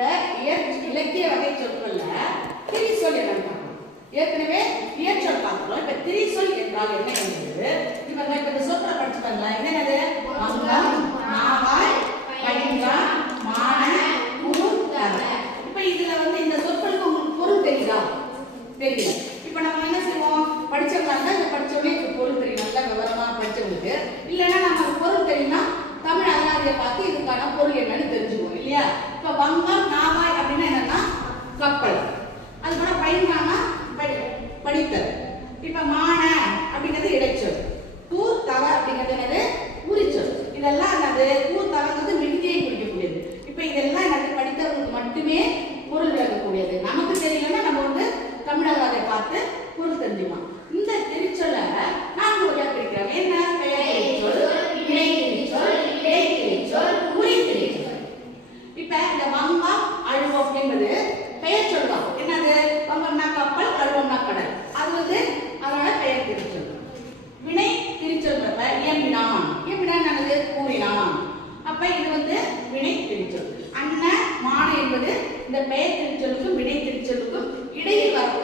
இலக்கிய வகை சொற்கள்ல திரிசொல் என்னன்னு ஏற்கனவே இயற்சொல் பார்க்கிறோம். இப்ப திரிசொல் என்றால் என்ன என்பது இவங்க இப்ப இந்த சொற்களை படிச்சுட்டாங்களா? என்னது? மங்கம், நாவாய், பைங்கா, மான, முருத்தவ. இப்ப இதுல வந்து இந்த சொற்களுக்கு உங்களுக்கு பொருள் தெரியுதா? தெரியல. இப்ப நம்ம என்ன செய்வோம்? படிச்சவங்க இந்த படிச்சவங்க இதுக்கு பொருள் தெரியும், நல்லா விவரமா படிச்சவங்களுக்கு. இல்லைன்னா நம்ம பொருள் தெரியும்னா தமிழ் அகராதியை பார்த்து இதுக்கான பொருள் என்னன்னு தெரிஞ்சுக்குவோம் இல்லையா? இப்ப வங்கம், நாவாய் அப்படின்னா என்னன்னா கப்பல். அது போல பைங்கானா படித்தல். இப்ப மான அப்படிங்கிறது இடைச்சொல். தூர் தவ அப்படிங்கிறது என்னது? உரிச்சொல். இதெல்லாம் என்னது? தூர் தவங்கிறது மிகுதியை குறிக்கக்கூடியது. இப்ப இதெல்லாம் எனக்கு படித்தவங்களுக்கு மட்டுமே பொருள் விளக்கக்கூடியது. நமக்கு தெரியலன்னா நம்ம வந்து தமிழகத்தை பார்த்து பொருள் தெரிஞ்சுக்கலாம். இந்த திருச்சொல்ல நான்கு வகையா பிரிக்கிறோம். என்ன? பெயர் இணை திருச்சொல், இடை திருச்சொல், உரி திருச்சொல். இப்ப இந்த வங்கம், அழுவம் என்பது பெயர் சொல்லுவோம். என்னது? வங்கம்னா கப்பல், அழுவம்னா கடல். அது வந்து அதனால பெயர் திருச்சொல். வினை திருச்சொல்றப்ப இயம்பினான். இயம்பினான் என்னது? கூறினான். அப்ப இது வந்து வினை திருச்சொல். அன்ன, மான என்பது இந்த பெயர் திருச்சொல்லுக்கும் வினை திருச்சொல்லுக்கும் இடையில் வரக்கூடிய